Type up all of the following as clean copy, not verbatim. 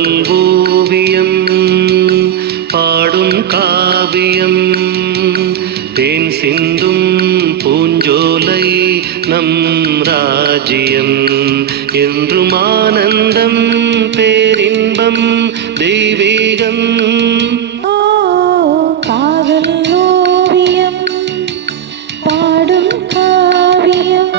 காதல் ஓவியம் பாடும் காவியம் தேன் சிந்தும் பூஞ்சோலை நம் ராஜ்யம் என்றும் ஆனந்தம் பேரின்பம் தெய்வீகம். காதல் ஓவியம் பாடும் காவியம்.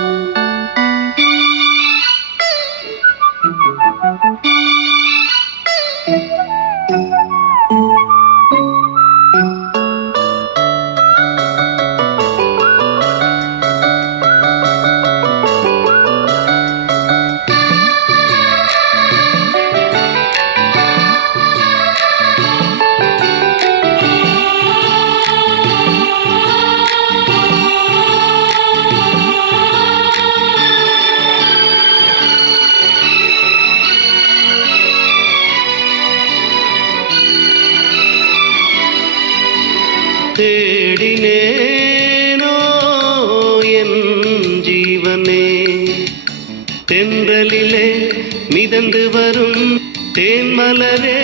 தேடினேனோ என் ஜீவனே தென்றலிலே மிதந்து வரும் தேன்மலரே.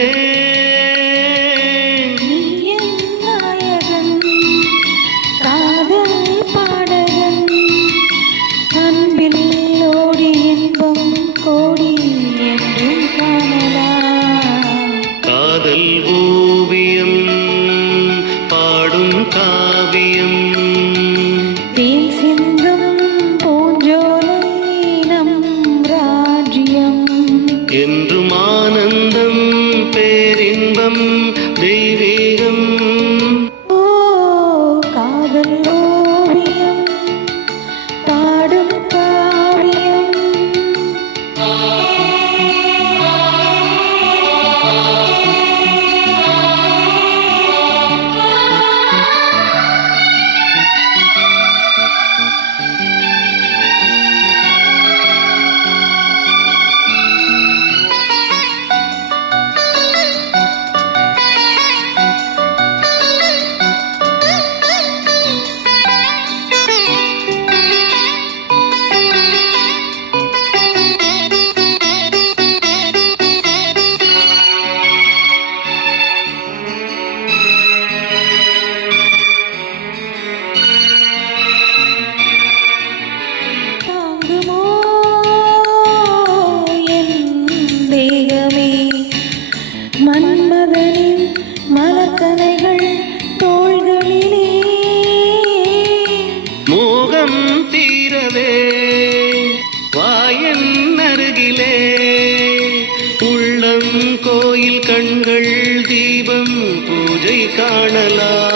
காதல் ஓவியம் பாடும் காவியம் தேன் சிந்தும் பூஞ்சோலை நம் ராஜ்யம் என்றும் ஆனந்தம் பேரின்பம் தெய்வீகம். ஓ காதல் ஓவியம் பாடும் காவியம். மன்மதனின் மலக்கணைகள் தோள்களிலே மோகம் தீரவே வாயன் அருகிலே உள்ளம் கோயில் கண்கள் தீபம் பூஜை காணலாம்.